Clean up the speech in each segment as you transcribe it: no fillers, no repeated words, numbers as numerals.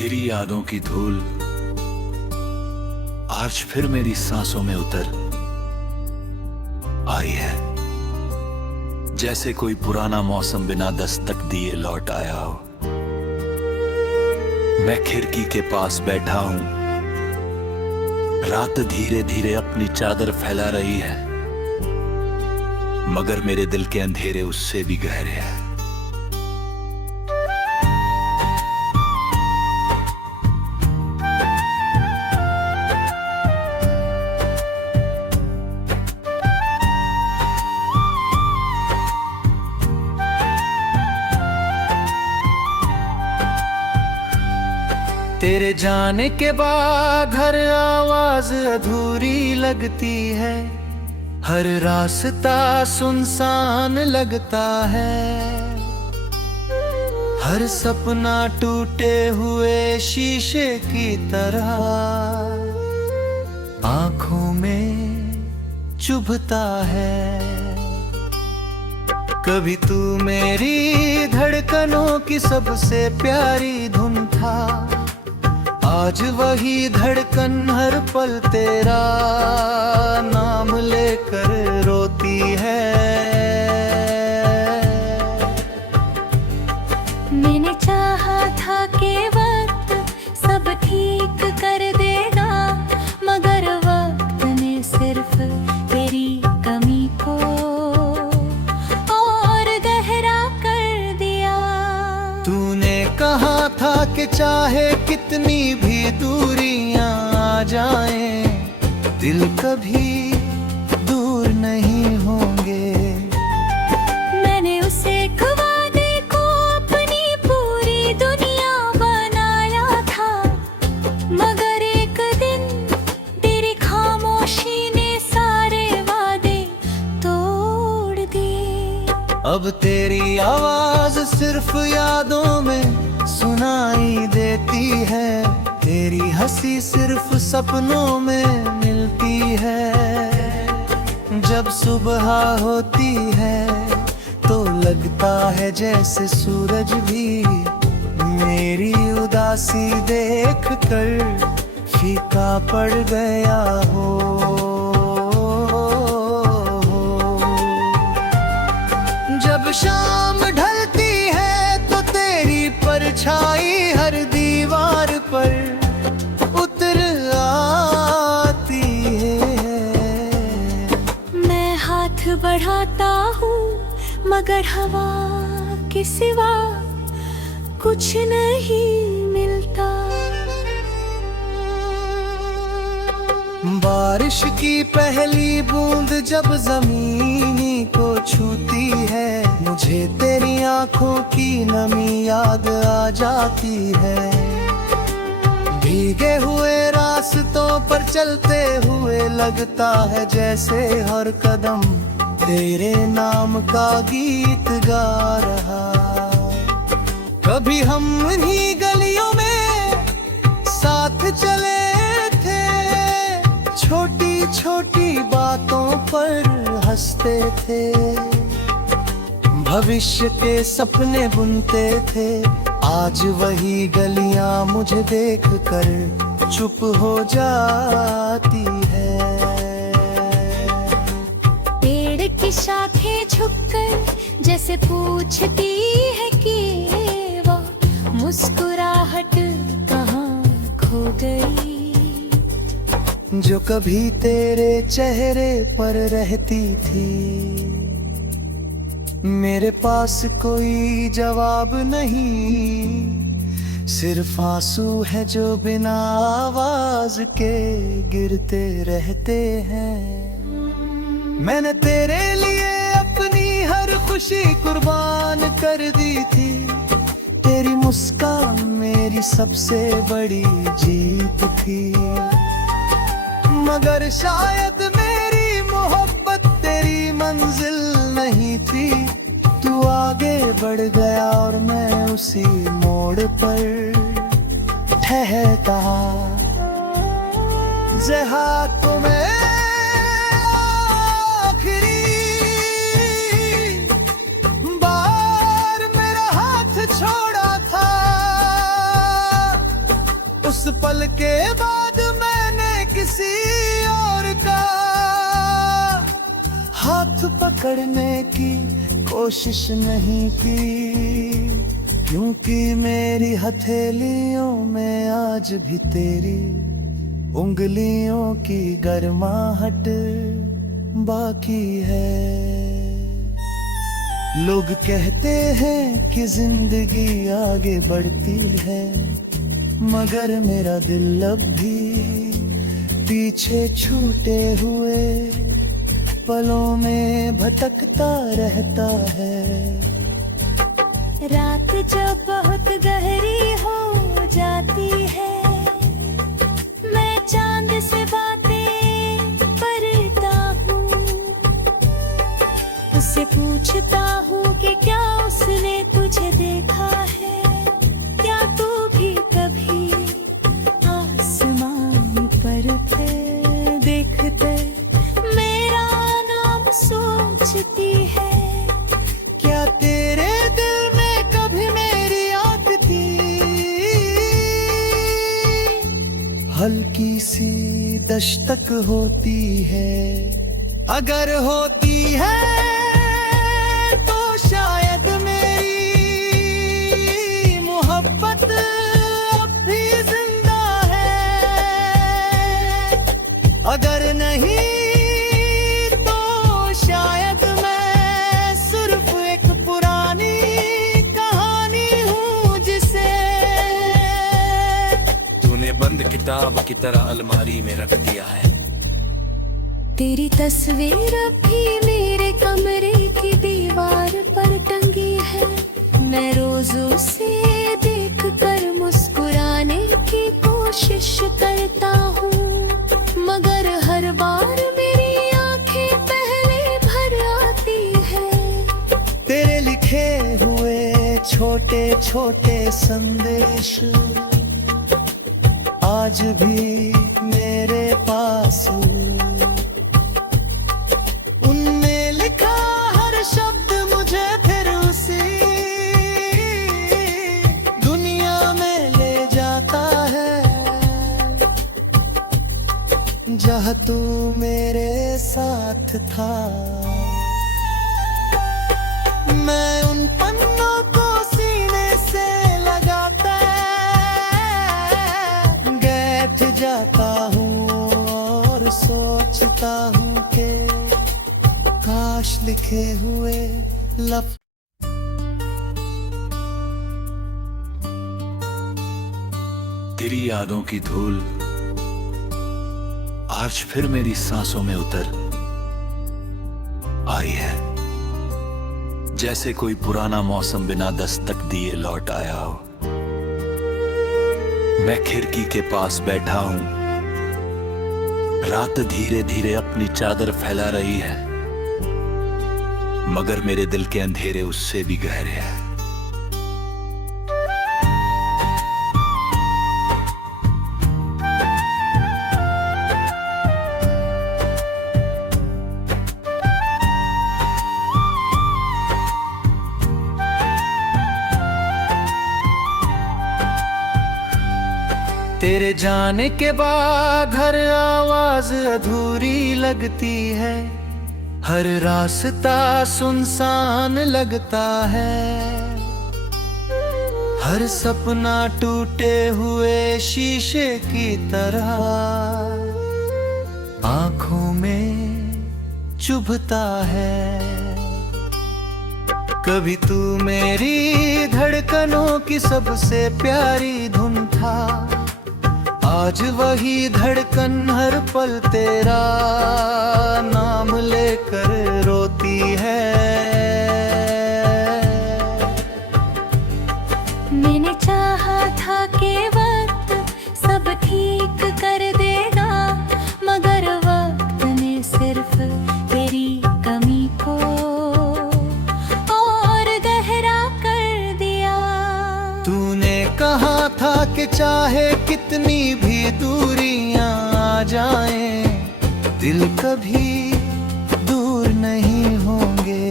तेरी यादों की धूल आज फिर मेरी सांसों में उतर आई है। जैसे कोई पुराना मौसम बिना दस्तक दिए लौट आया हो। मैं खिड़की के पास बैठा हूं, रात धीरे धीरे अपनी चादर फैला रही है, मगर मेरे दिल के अंधेरे उससे भी गहरे हैं। तेरे जाने के बाद हर आवाज अधूरी लगती है, हर रास्ता सुनसान लगता है, हर सपना टूटे हुए शीशे की तरह आंखों में चुभता है। कभी तू मेरी धड़कनों की सबसे प्यारी धुन था, आज वही धड़कन हर पल तेरा नाम लेकर रोती है। मैंने चाहा था कि वक्त सब ठीक कर देगा, मगर वक्त ने सिर्फ तेरी कमी को और गहरा कर दिया। तूने कहा था कि चाहे कितनी भी दूरियां आ जाएं, दिल कभी दूर नहीं होंगे। मैंने उसे वादे को अपनी पूरी दुनिया बनाया था, मगर एक दिन तेरी खामोशी ने सारे वादे तोड़ दिए। अब तेरी आवाज सिर्फ यादों में सुनाई देती है, तेरी हंसी सिर्फ सपनों में मिलती है। जब सुबह होती है तो लगता है जैसे सूरज भी मेरी उदासी देख कर फीका पड़ गया हो। जब शाम ढलती है तो तेरी परछाई हर दीवार पर उतर आती है। मैं हाथ बढ़ाता हूँ मगर हवा के सिवा कुछ नहीं मिलता। बारिश की पहली बूंद जब जमीनी को छूती है, मुझे तेरी आंखों की नमी याद आ जाती है। भीगे हुए रास्तों पर चलते हुए लगता है जैसे हर कदम तेरे नाम का गीत गा रहा। कभी हम इन्हीं गलियों में साथ चले थे, छोटी छोटी बातों पर हंसते थे, भविष्य के सपने बुनते थे। आज वही गलियां मुझे देख कर चुप हो जाती है। पेड़ की शाखें झुककर जैसे पूछती है कि वो मुस्कुराहट कहाँ खो गई, जो कभी तेरे चेहरे पर रहती थी। मेरे पास कोई जवाब नहीं, सिर्फ आंसू है जो बिना आवाज के गिरते रहते हैं। मैंने तेरे लिए अपनी हर खुशी कुर्बान कर दी थी, तेरी मुस्कान मेरी सबसे बड़ी जीत थी। मगर शायद मेरी मोहब्बत तेरी मंजिल नहीं थी, तू आगे बढ़ गया और मैं उसी मोड़ पर ठहरता। जहाँ तुम्हें आखिरी बार मेरा हाथ छोड़ा था, पल के बाद मैंने किसी और का हाथ पकड़ने की कोशिश नहीं की, क्योंकि मेरी हथेलियों में आज भी तेरी उंगलियों की गर्माहट बाकी है। लोग कहते हैं कि जिंदगी आगे बढ़ती है, मगर मेरा दिल अब भी पीछे छूटे हुए पलों में भटकता रहता है। रात जब बहुत गहरी हो जाती है, मैं चांद से बातें करता हूँ, उससे पूछता हूँ कि क्या उसने तुझे देखा है, क्या तू भी कभी आसमान पर थे देखते मेरा नाम सोचती है। क्या तेरे दिल में कभी मेरी याद थी, हल्की सी दस्तक होती है? अगर होती है तो शायद मेरी मोहब्बत अब भी जिंदा है, अगर नहीं तो शायद मैं सिर्फ एक पुरानी कहानी हूँ जिसे तूने बंद किताब की तरह अलमारी में रख दिया है। तेरी तस्वीर भी मेरे कमरे की दीवार पर टंगी है, मैं रोज उसे देख कर मुस्कुराने की कोशिश करता हूँ, मगर हर बार मेरी आंखें पहले भर आती है। तेरे लिखे हुए छोटे छोटे संदेश आज भी मेरे पास, उनमें लिखा हर शब्द मुझे फिर उसी दुनिया में ले जाता है जहाँ तू मेरे साथ था। मैं उन पन्नों को सीने से लगाता बैठ जाता हूँ और सोचता हूँ कि काश लिखे हुए लफ्ज़ तेरी यादों की धूल आज फिर मेरी सांसों में उतर आई है, जैसे कोई पुराना मौसम बिना दस्तक दिए लौट आया हो। मैं खिड़की के पास बैठा हूं, रात धीरे धीरे अपनी चादर फैला रही है, मगर मेरे दिल के अंधेरे उससे भी गहरे हैं। तेरे जाने के बाद हर आवाज अधूरी लगती है, हर रास्ता सुनसान लगता है, हर सपना टूटे हुए शीशे की तरह आंखों में चुभता है। कभी तू मेरी धड़कनों की सबसे प्यारी धुन था, आज वही धड़कन हर पल तेरा नाम लेकर रोती है। मैंने चाहा था कि वक्त सब ठीक कर देगा, मगर वक्त ने सिर्फ तेरी कमी को और गहरा कर दिया। तूने कहा था कि चाहे कितनी भी दूरियां आ जाएं, दिल कभी दूर नहीं होंगे।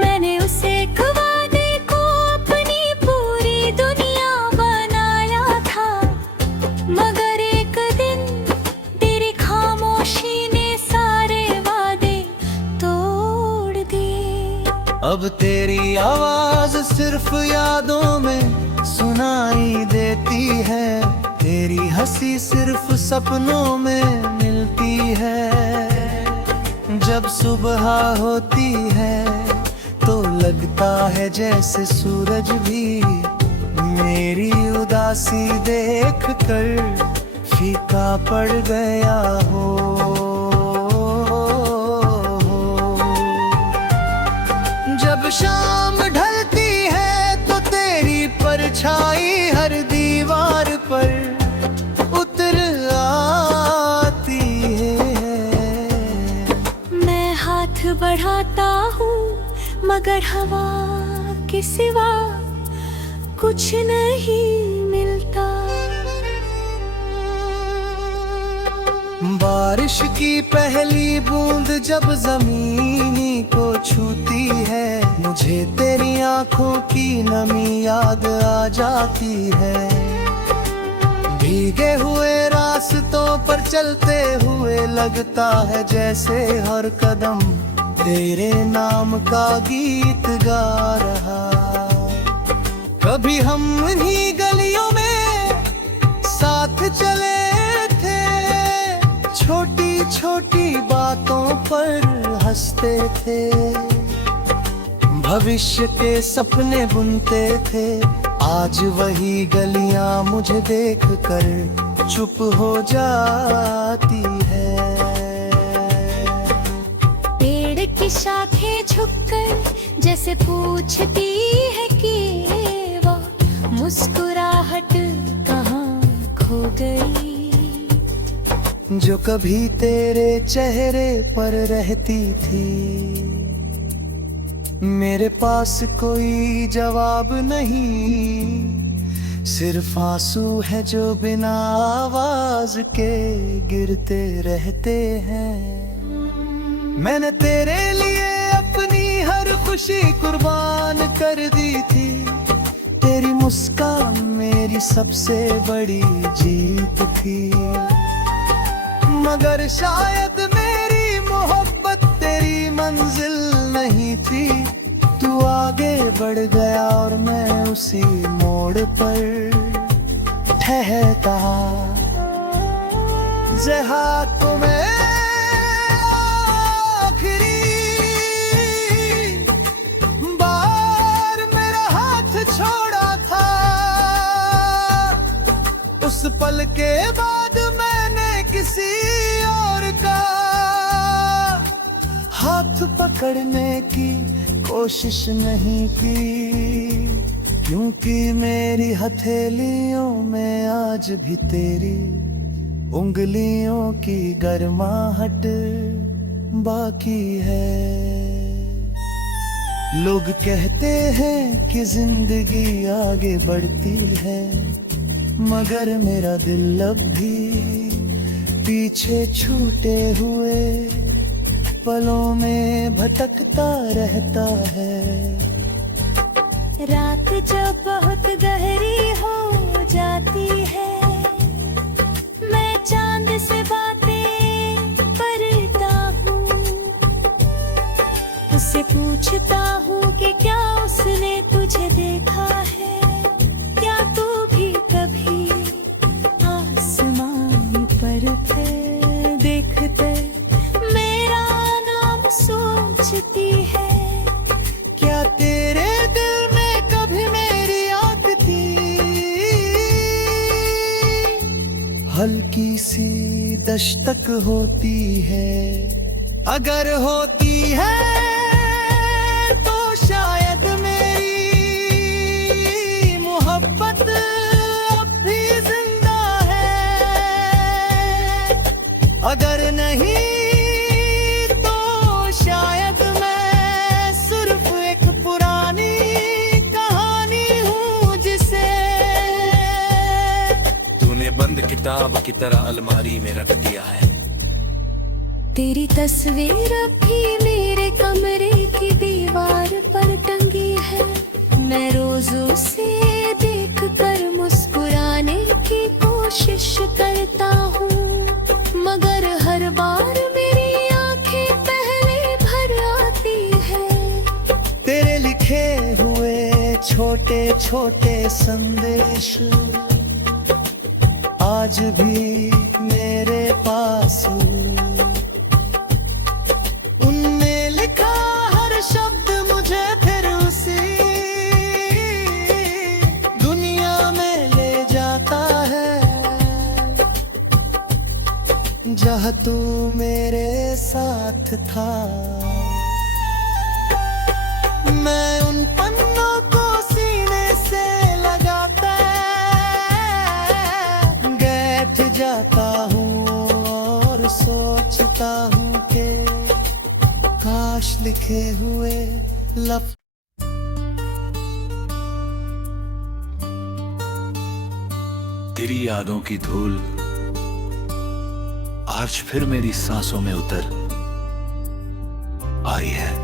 मैंने उसे वादे को अपनी पूरी दुनिया बनाया था, अब तेरी आवाज सिर्फ यादों में सुनाई देती है, तेरी हंसी सिर्फ सपनों में मिलती है। जब सुबह होती है तो लगता है जैसे सूरज भी मेरी उदासी देख कर फीका पड़ गया हो। जब शाम ढलती है तो तेरी परछाई हर दीवार पर उतर आती है। मैं हाथ बढ़ाता हूँ मगर हवा के सिवा कुछ नहीं मिलता। बारिश की पहली बूंद जब जमीनी को छूती है, मुझे तेरी आंखों की नमी याद आ जाती है। भीगे हुए रास्तों पर चलते हुए लगता है जैसे हर कदम तेरे नाम का गीत गा रहा। कभी हम इन्हीं गलियों में साथ चले थे, छोटी छोटी बातों पर हंसते थे, भविष्य के सपने बुनते थे। आज वही गलियां मुझे देखकर चुप हो जाती है। पेड़ की शाखें झुककर जैसे पूछती है कि वो मुस्कुराहट कहाँ खो गई, जो कभी तेरे चेहरे पर रहती थी। मेरे पास कोई जवाब नहीं, सिर्फ आंसू है जो बिना आवाज के गिरते रहते हैं। मैंने तेरे लिए अपनी हर खुशी कुर्बान कर दी थी, तेरी मुस्कान मेरी सबसे बड़ी जीत थी। मगर शायद मेरी मोहब्बत तेरी मंजिल नहीं थी, तू आगे बढ़ गया और मैं उसी मोड़ पर ठहरता। जहाँ तुम्हें आखिरी बार मेरा हाथ छोड़ा था, उस पल के बाद मैंने किसी और का हाथ पकड़ने की कोशिश नहीं की, क्योंकि मेरी हथेलियों में आज भी तेरी उंगलियों की गर्माहट बाकी है। लोग कहते हैं कि जिंदगी आगे बढ़ती है, मगर मेरा दिल अब भी पीछे छूटे हुए पलों में भटकता रहता है। रात जब बहुत गहरी हो जाती है, मैं चांद से बातें करता हूँ, उससे पूछता हूँ कि क्या उसने तुझे देखा है, क्या तू भी कभी आसमान पर थे देखते मेरा नाम सोचती है। क्या तेरे दिल में कभी मेरी याद थी, हल्की सी दस्तक होती है? अगर होती है तो शायद मेरी मोहब्बत अब भी जिंदा है, अगर नहीं तो शायद मैं सिर्फ एक पुरानी कहानी हूँ जिसे तूने बंद किताब की तरह अलमारी में रख दिया है। तेरी तस्वीर भी मेरे कमरे की दीवार पर टंगी है, मैं रोज उसे देख कर मुस्कुराने की कोशिश करता हूँ, मगर हर बार मेरी आंखें पहले भर आती है। छोटे छोटे संदेश आज भी मेरे पास, उनने लिखा हर शब्द मुझे फिर उसी दुनिया में ले जाता है जहाँ तू मेरे साथ था। मैं उन पन्नों को सीने से लगाता बैठ जाता हूँ और सोचता हूँ कि काश लिखे हुए लफ्ज़ तेरी यादों की धूल आज फिर मेरी सांसों में उतर आई है,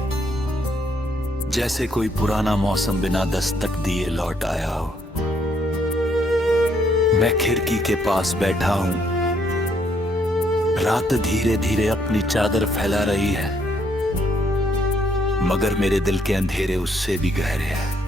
जैसे कोई पुराना मौसम बिना दस्तक दिए लौट आया हो। मैं खिड़की के पास बैठा हूं, रात धीरे धीरे अपनी चादर फैला रही है, मगर मेरे दिल के अंधेरे उससे भी गहरे हैं।